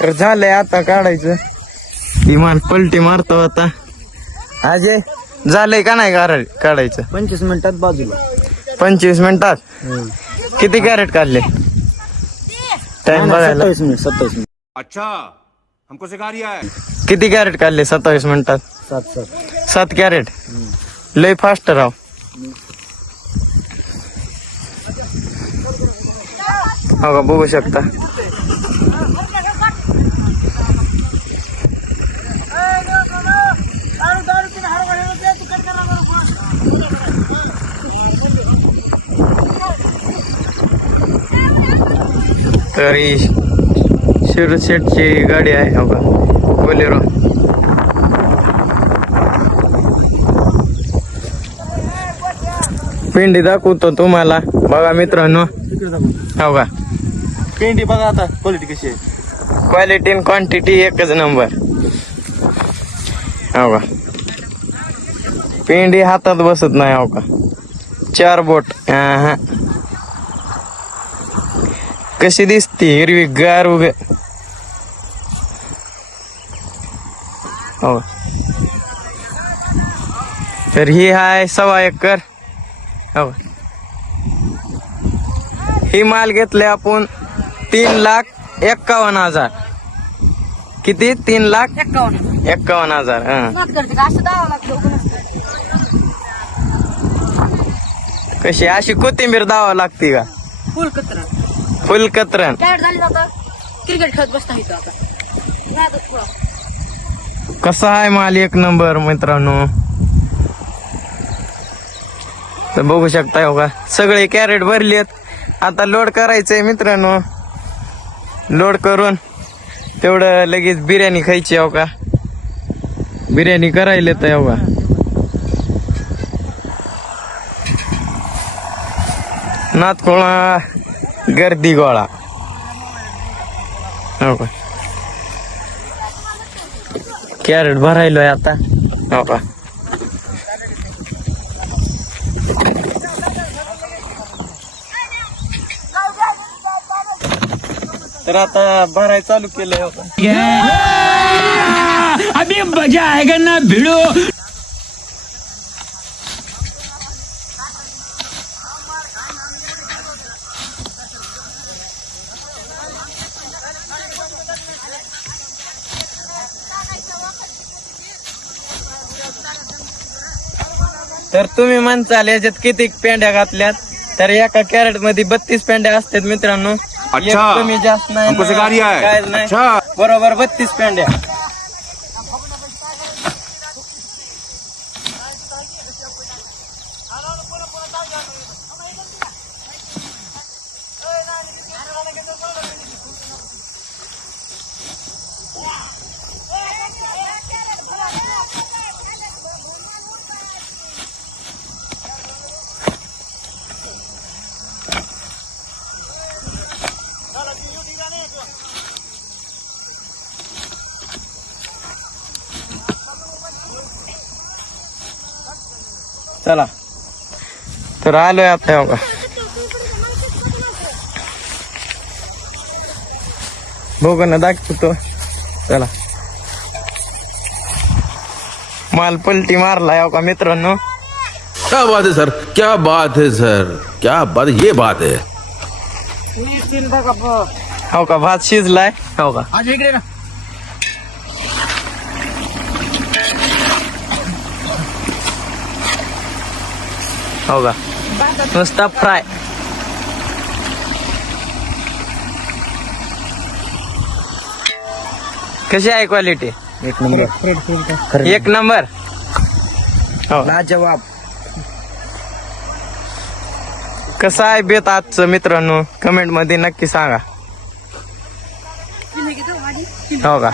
तर झालंय आता काढायचं. विमान पलटी मारतो आता. अजय झालंय का नाही काढायचं? 25 मिनिटात बाजूला. 25 मिनिटात किती कॅरेट काढले? टाइम बघायला. 27 मिनिट. अच्छा हमको सिखा रिया है. किती कॅरेट काढले 27 मिनिटात? 7 कॅरेट. लय फास्ट राव. हो का, बघू शकता. तर ही शिरसेटची गाडी आहे. हो का, बोलेरो. पेंडी दाखवतो तुम्हाला. बघा मित्रांनो. हो का, पेंडी बघा आता क्वालिटी कशी आहे. क्वालिटी आणि क्वांटिटी एकच नंबर. हो का, पेंडी हातात बसत नाही. हो का, 4 बोट. कशी दिसती हिरवी गार उभे. हो, तर ही आहे 1.25 एकर. हो, ही माल घेतले आपण 3,51,000. किती? 3,51,000. कशी अशी कोथिंबीर दावा लागते का? फुल कतरण. क्रिकेट खेळत बसता इथं आता. कसा आहे माल? एक नंबर मित्रांनो. तर बघू शकता. हो का, सगळे कॅरेट भरलेत. आता लोड करायचंय मित्रांनो. लोड करून तेवढं लगेच बिर्याणी खायची. हो का, बिर्याणी करायला तर. हो का, नातकोळा गर्दी गोळा. हो का, कॅरेट भरायलोय आता. हो का, तर आता भराय चालू केलंय. हो का, अभी मजा आएगा ना भिड़ो. तर तुम्ही म्हणताल याच्यात किती पेंड्या घातल्यात? तर एका कॅरेट मध्ये 32 पेंड्या असतात मित्रांनो. अच्छा, कमी जास्त नाही, हमको सिखा रिया है. काय नाही. अच्छा. बरोबर 32 पेंड्या. चला, तर आलोय आता. हो का, बघू ना, दाखवतो. चला, माल पलटी मारलाय. हो का मित्रांनो. क्या बात है सर, क्या बात है सर, क्या बात, ये बात है. हो का, भात शिजलाय. हो का, आज इकडे ना. हो का, नुसता फ्राय. कशी आहे क्वालिटी? एक नंबर. एक नंबर. हो, लाजवाब. कसं आहे बेत आजचं मित्रांनो? कमेंट मध्ये नक्की सांगा. हो का,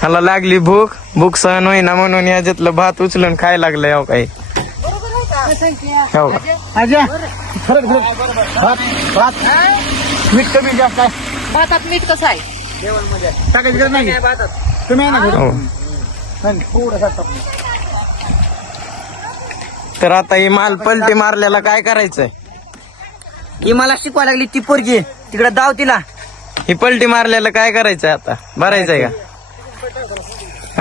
ह्याला लागली भूक. भूक सहन होईना म्हणून याच्यातलं भात उचलून खायला लागलंय. हो काही. हो का, फरक भात मीठ कमी जास्त आहे. भातात मीठ कसं आहे? टाकायची गरज नाही. तुम्ही आहे ना. हो. थोडासा टाकून. तर आता ही माल पलटी मारल्याला काय करायचंय? ही मला शिकवायला लागली ती पोरगी तिकडे दाव तिला. ही पलटी मारल्याला काय करायचंय आता? भरायचंय का?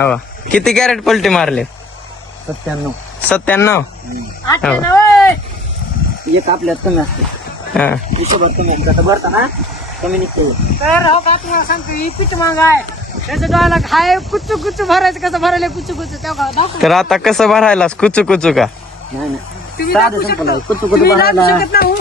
हो. किती कॅरेट पलटी मारले? 97. 97. एक आपल्यात कमी असते हा. हिशोबात कमी असते. आता भरता ना कमी निघते. तर हो का तुम्हाला सांगतो ही पीठ मांग आहे त्याचं डोळ्याला खाय कुचू कुचू भरायचं कसं भरायला कुचू कुचू तेव्हा दाखव. तर आता कसं भरायलास? कुचू कुचू का? नाही नाही तुम्ही साधं दाखवू simple शकता आहे. कुचू कुचू तुम्ही दाखवू भरायला. शकत ना हो.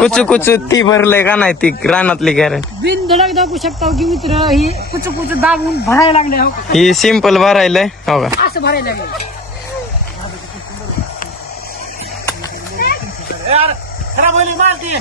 कुचू कुचू ती भरलंय का नाही ती रानातली कॅरेट? बिन धडक दाखवू शकता की मित्र ही कुचू कुचू दाबून भरायला लागले हो का ही सिंपल भरायलंय हो का? असं भरायला लागले. यार खराब होईल मारते.